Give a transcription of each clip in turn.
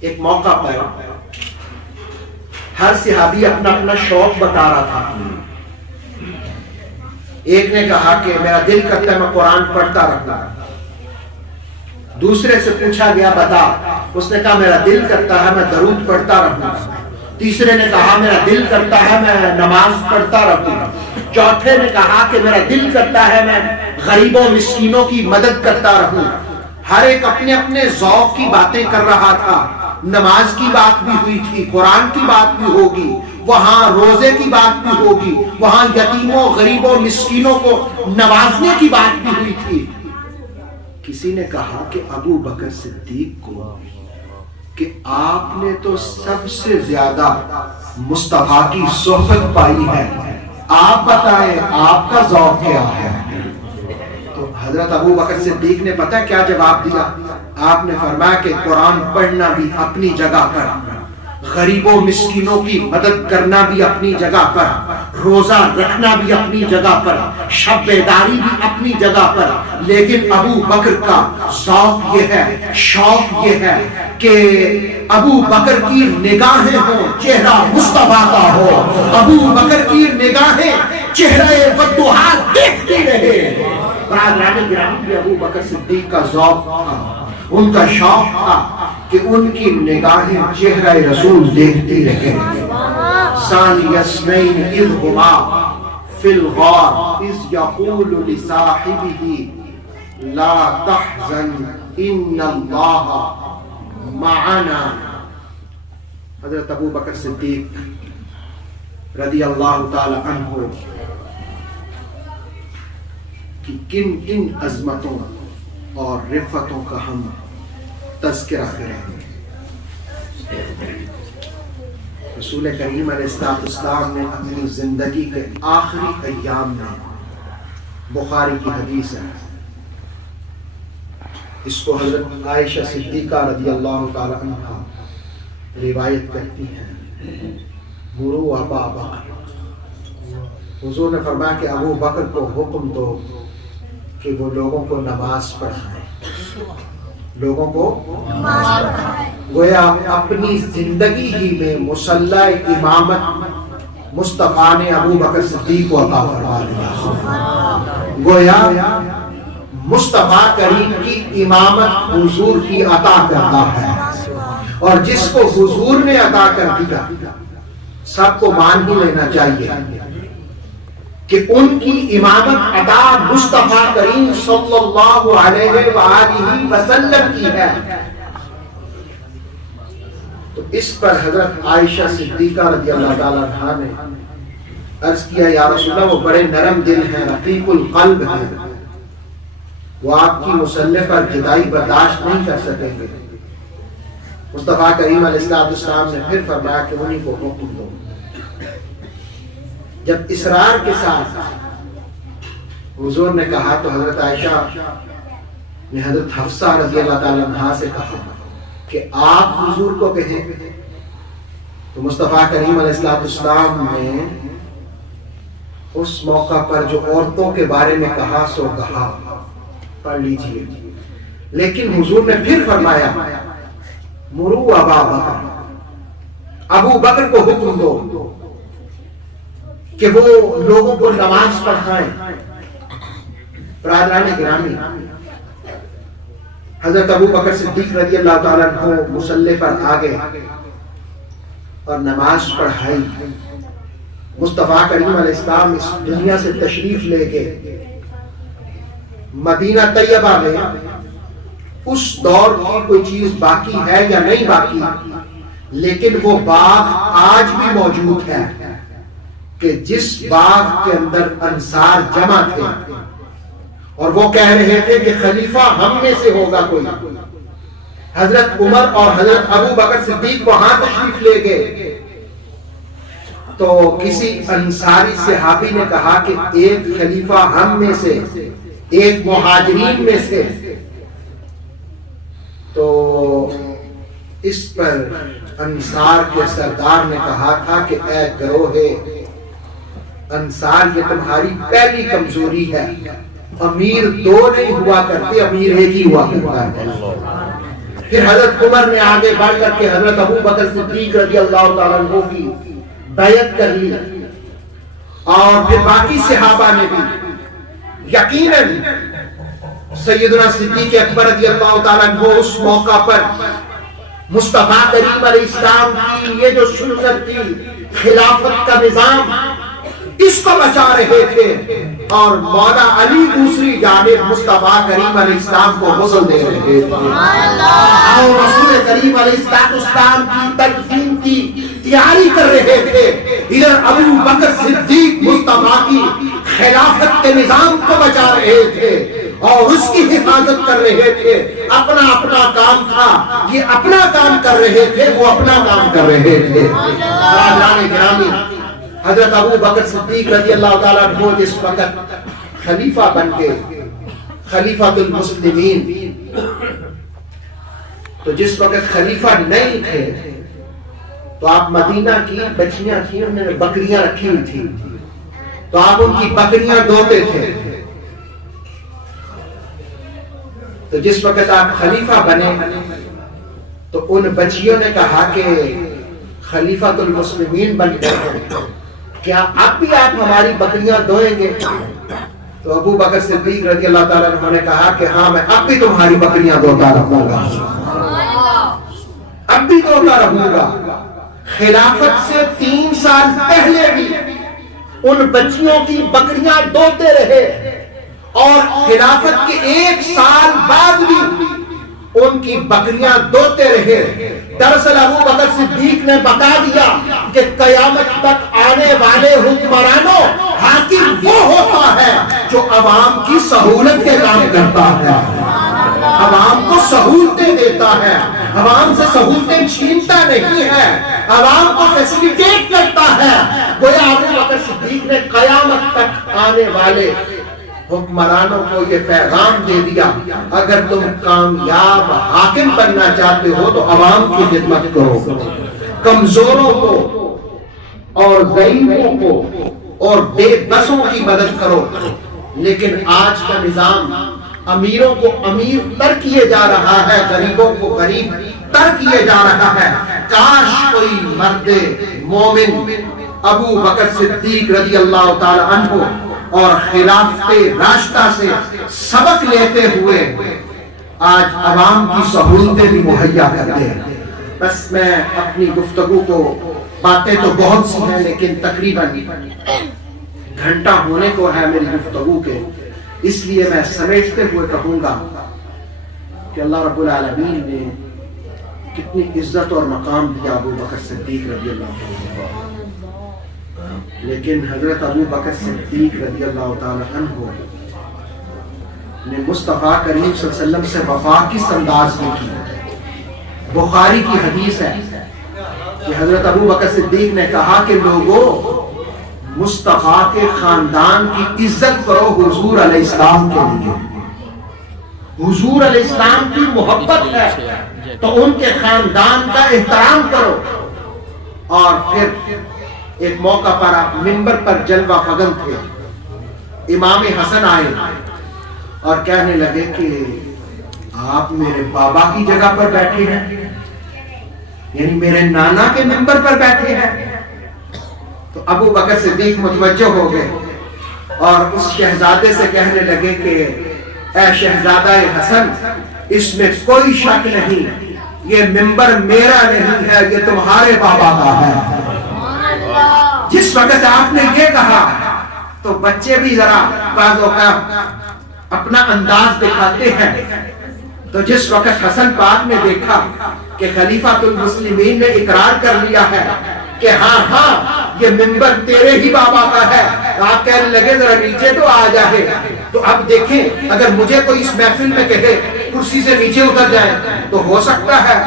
ایک موقع پر ہر صحابی اپنا اپنا شوق بتا رہا تھا. ایک نے کہا کہ میرا دل کرتا ہے میں قرآن پڑھتا رہتا. دوسرے سے پوچھا گیا بتا، اس نے کہا میرا دل کرتا ہے میں درود پڑھتا رہوں. تیسرے نے کہا میرا دل کرتا ہے میں نماز پڑھتا رہوں. چوتھے نے کہا کہ میرا دل کرتا ہے میں غریبوں مسکینوں کی مدد کرتا رہوں. ہر ایک اپنے اپنے ذوق کی باتیں کر رہا تھا. نماز کی بات بھی ہوئی تھی، قرآن کی بات بھی ہوگی، وہاں روزے کی بات بھی ہوگی، وہاں یتیموں غریبوں مسکینوں کو نوازنے کی بات بھی ہوئی تھی. کسی نے کہا کہ ابو بکر صدیق کو کہ آپ نے تو سب سے زیادہ مصطفیٰ کی صحبت پائی ہے، آپ بتائیں آپ کا ذوق کیا ہے؟ تو حضرت ابو بکر صدیق نے پتہ کیا جواب دیا؟ آپ نے فرمایا کہ قرآن پڑھنا بھی اپنی جگہ پر، غریبوں مسکینوں کی مدد کرنا بھی اپنی جگہ پر، روزہ رکھنا بھی اپنی جگہ پر، شب بیداری بھی اپنی جگہ پر، لیکن ابو بکر کا ذوق یہ ہے، شوق یہ ہے کہ ابو بکر کی نگاہیں ہوں چہرہ مصطفیٰ کا ہو، ابو بکر کی نگاہیں چہرہ والضحیٰ دیکھتی رہے. برادران گرامی بھی ابو بکر صدیق کا ذوق تھا، ان کا شوق تھا کہ ان کی نگاہیں چہرہ رسول دیکھتی رہے. ثانی اثنین اذ ہما فی الغار اذ یقول لصاحبہ لا تحزن ان اللہ معنا. حضرت ابو بکر صدیق رضی اللہ تعالی عنہ کی کن کن عظمتوں اور رفتوں کا ہم تذکرہ کریں. رسول کریم علیہ السلام نے اپنی زندگی کے آخری ایام میں، بخاری کی حدیث ہے، اس کو حضرت عائشہ صدیقہ رضی اللہ تعالی عنہ روایت کرتی ہیں، مروا ابا بکر، حضور نے فرمایا کہ ابو بکر کو حکم دو کہ وہ لوگوں کو نماز پڑھائیں، لوگوں کو نماز پڑھائیں. گویا اپنی زندگی ہی میں مصلی امامت مصطفیٰ نے ابو بکر صدیق کو عطا فرما دیا. گویا مصطفیٰ کریم کی امامت حضور کی عطا کرتا ہے، اور جس کو حضور نے عطا کر دیا سب کو مان ہی لینا چاہیے کہ ان کی امامت عطا مصطفیٰ کریم صلی اللہ علیہ وآلہ وسلم کی ہے. تو اس پر حضرت عائشہ صدیقہ رضی اللہ تعالیٰ عنہا نے عرض کیا یا رسول اللہ وہ بڑے نرم دل ہیں، رقیق القلب ہیں، وہ آپ کی مصلی پر جدائی برداشت نہیں کر سکیں گے. مصطفیٰ کریم علیہ السلام نے پھر فرمایا کہ انہی کو حکم دو. جب اصرار کے ساتھ حضور نے کہا تو حضرت عائشہ نے حضرت حفصہ رضی اللہ تعالیٰ عنہا سے کہا کہ آپ حضور کو کہیں. تو مصطفیٰ کریم علیہ السلام نے اس موقع پر جو عورتوں کے بارے میں کہا سو کہا، پڑھ لیجئے. لیکن حضور نے پھر فرمایا مرو ابا بکر، ابو بکر کو حکم دو کہ وہ لوگوں کو نماز پڑھائیں. برادران گرامی، حضرت ابو بکر صدیق رضی اللہ تعالیٰ عنہ مصلی پر آگے اور نماز پڑھائی. مصطفیٰ کریم علیہ السلام اس دنیا سے تشریف لے کے مدینہ طیبہ میں اس دور کی کوئی چیز باقی ہے یا نہیں باقی، لیکن وہ باغ آج بھی موجود ہے کہ جس باغ کے اندر انصار جمع تھے اور وہ کہہ رہے تھے کہ خلیفہ ہم میں سے ہوگا کوئی. حضرت عمر اور حضرت ابو بکر صدیق وہاں تشریف لے گئے تو کسی انصاری صحابی نے کہا کہ ایک خلیفہ ہم میں سے، ایک مہاجرین میں سے. تو اس پر انصار کے سردار نے کہا تھا کہ اے گروہ انصار، یہ تمہاری پہلی کمزوری ہے، امیر دو نہیں ہوا کرتے، امیر ایک ہی ہوا کرتا ہے. پھر حضرت عمر نے آگے بڑھ کر کے حضرت ابو بکر صدیق رضی اللہ تعالیٰ عنہ کی بیعت کر لی، اور پھر باقی صحابہ نے بھی۔ یقیناً سیدنا صدیق اکبر رضی اللہ تعالیٰ عنہ اس موقع پر مصطفیٰ کریم علیہ السلام کی یہ جو سنت تھی، خلافت کا نظام، اس کو بچا رہے تھے، اور مولا علی دوسری جانب مصطفیٰ کریم علیہ السلام کو غسل دے رہے تھے، اور رسول کریم علیہ السلام کی تدفین کی تیاری کر رہے تھے۔ ادھر ابو بکر صدیق مصطفیٰ کی خلافت کے نظام کو بچا رہے تھے اور اس کی حفاظت کر رہے تھے۔ اپنا اپنا کام تھا، یہ اپنا کام کر رہے تھے، وہ اپنا کام کر رہے تھے۔ حضرات گرامی، حضرت ابو بکر صدیق رضی اللہ تعالیٰ عنہ جس وقت خلیفہ بن کے، خلیفۃ المسلمین، تو جس وقت خلیفہ نہیں تھے تو آپ مدینہ کی بچیاں تھیں، انہوں نے بکریاں رکھی ہوئی تھی، تو آپ ان کی بکریاں دوتے تھے۔ تو جس وقت آپ خلیفہ بنے تو ان بچیوں نے کہا کہ خلیفۃ المسلمین بن گئے، کیا اب بھی آپ ہماری بکریاں دھوئیں گے؟ تو ابو بکر صدیق رضی اللہ تعالیٰ عنہ نے کہا کہ ہاں، میں اب بھی تمہاری بکریاں دھوتا رہوں گا، اب بھی دھوتا رہوں گا۔ خلافت سے 3 سال پہلے بھی ان بچیوں کی بکریاں دھوتے رہے، اور خلافت کے 1 سال بعد بھی ان کی بکریاں دھوتے رہے۔ دراصل ابو بکر صدیق نے بتا دیا کہ قیامت تک آنے والے حکمرانوں، حاکم وہ ہوتا ہے جو عوام کی سہولت کے کام کرتا ہے، عوام کو سہولتیں دیتا ہے، عوام سے سہولتیں چھینتا نہیں ہے، عوام کو فیسیلیٹیٹ کرتا ہے۔ گویا ابو بکر صدیق نے قیامت تک آنے والے حکمرانوں کو یہ پیغام دے دیا، اگر تم کامیاب حاکم بننا چاہتے ہو تو عوام کی خدمت کرو، کمزوروں کو اور ضعیفوں کو اور بے بسوں کی مدد کرو۔ لیکن آج کا نظام امیروں کو امیر تر کیے جا رہا ہے، غریبوں کو غریب تر کیے جا رہا ہے۔ کاش کوئی مرد مومن ابو بکر صدیق رضی اللہ تعالی عنہ اور خلافت راشدہ سے سبق لیتے ہوئے آج عوام کی سہولتیں بھی مہیا کرتے ہیں۔ بس میں اپنی گفتگو کو، باتیں تو بہت سی ہیں لیکن تقریباً گھنٹہ ہونے کو ہے میری گفتگو کے، اس لیے میں سمیٹتے ہوئے کہوں گا کہ اللہ رب العالمین نے کتنی عزت اور مقام دیا ابو بکر صدیق رضی اللہ عنہ، لیکن حضرت ابو بکر صدیق رضی اللہ تعالی عنہ نے مصطفیٰ کریم صلی اللہ علیہ وسلم سے وفا کس انداز میں کی؟ بخاری کی حدیث ہے کہ حضرت ابو بکر صدیق نے کہا کہ لوگوں، مصطفیٰ کے خاندان کی عزت کرو حضور علیہ السلام کے لیے، حضور علیہ السلام کی محبت ہے تو ان کے خاندان کا احترام کرو۔ اور پھر ایک موقع پر آپ منبر پر جلوہ فغن تھے، امام حسن آئے اور کہنے لگے کہ آپ میرے بابا کی جگہ پر بیٹھے ہیں، یعنی میرے نانا کے منبر پر بیٹھے ہیں۔ تو ابو بکر صدیق متوجہ ہو گئے اور اس شہزادے سے کہنے لگے کہ اے شہزادہ حسن، اس میں کوئی شک نہیں، یہ منبر میرا نہیں ہے، یہ تمہارے بابا کا ہے۔ جس وقت آپ نے یہ کہا تو بچے بھی ذرا بعض اوقات اپنا انداز دکھاتے ہیں، تو جس وقت حسن پاک نے دیکھا کہ خلیفۃ المسلمین نے اقرار کر لیا ہے کہ ہاں یہ منبر تیرے ہی بابا کا ہے، آپ کہنے لگے ذرا نیچے تو آ جائے۔ تو اب دیکھیں، اگر مجھے کوئی اس محفل میں کہے کرسی سے نیچے اتر جائے تو ہو سکتا ہے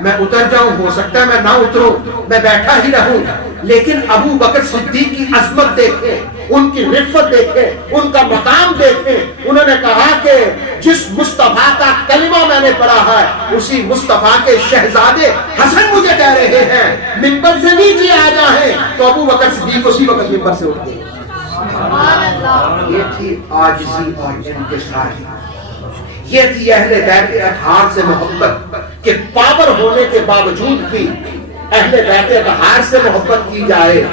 میں اتر جاؤں، ہو سکتا ہے میں نہ اتروں، میں بیٹھا ہی رہوں، لیکن ابو بکر صدیق کی عظمت دیکھے، ان کی رفت دیکھے، ان کا مقام دیکھے۔ انہوں نے کہا کہ جس مصطفیٰ کا کلمہ میں نے پڑھا ہے اسی مصطفیٰ کے شہزادے حسن مجھے کہہ رہے ہیں منبر سے نیچے آ جائیں، تو ابو بکر صدیق اسی وقت منبر سے اٹھ گئے۔ یہ تھی عاجزی اور انکساری، یہ تھی اہل بیت اطہار سے محبت کہ پاور ہونے کے باوجود بھی اہل بیت اطہار سے محبت کی جائے،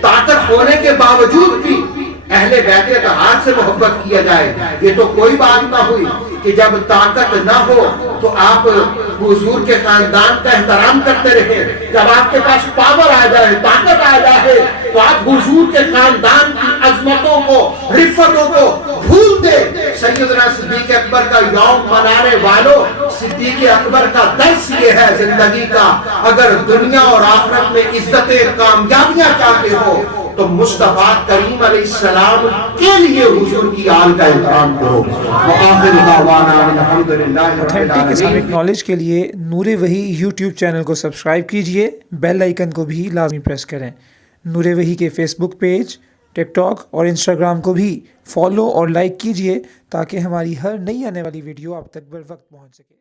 طاقت ہونے کے باوجود بھی اہل بیت اطہار سے محبت کیا جائے، یہ تو کوئی بات نہ ہوئی کہ جب طاقت نہ ہو تو آپ حضور کے خاندان کا احترام کرتے رہے، جب آپ کے پاس پاور آ جائے، طاقت آ جائے تو آپ حضور کے خاندان کی عظمتوں کو، رفتوں کو بھول دے۔ سیدنا صدیق اکبر کا یوم منانے والوں، صدیق اکبر کا درس یہ ہے زندگی کا، اگر دنیا اور آخرت میں عزتیں، کامیابیاں چاہتے ہو تو مصطفیٰ کریم علیہ السلام کے لیے حضور کی آل کا احترام کرو۔ وآخر دعوانا الحمدللہ رب اوتھینٹک العالمین۔ اسلامک نالج کے لیے نور وحی یوٹیوب چینل کو سبسکرائب کیجئے، بیل آئیکن کو بھی لازمی پریس کریں۔ نور وحی کے فیس بک پیج، ٹک ٹاک اور انسٹاگرام کو بھی فالو اور لائک کیجئے تاکہ ہماری ہر نئی آنے والی ویڈیو آپ تک بر وقت پہنچ سکے۔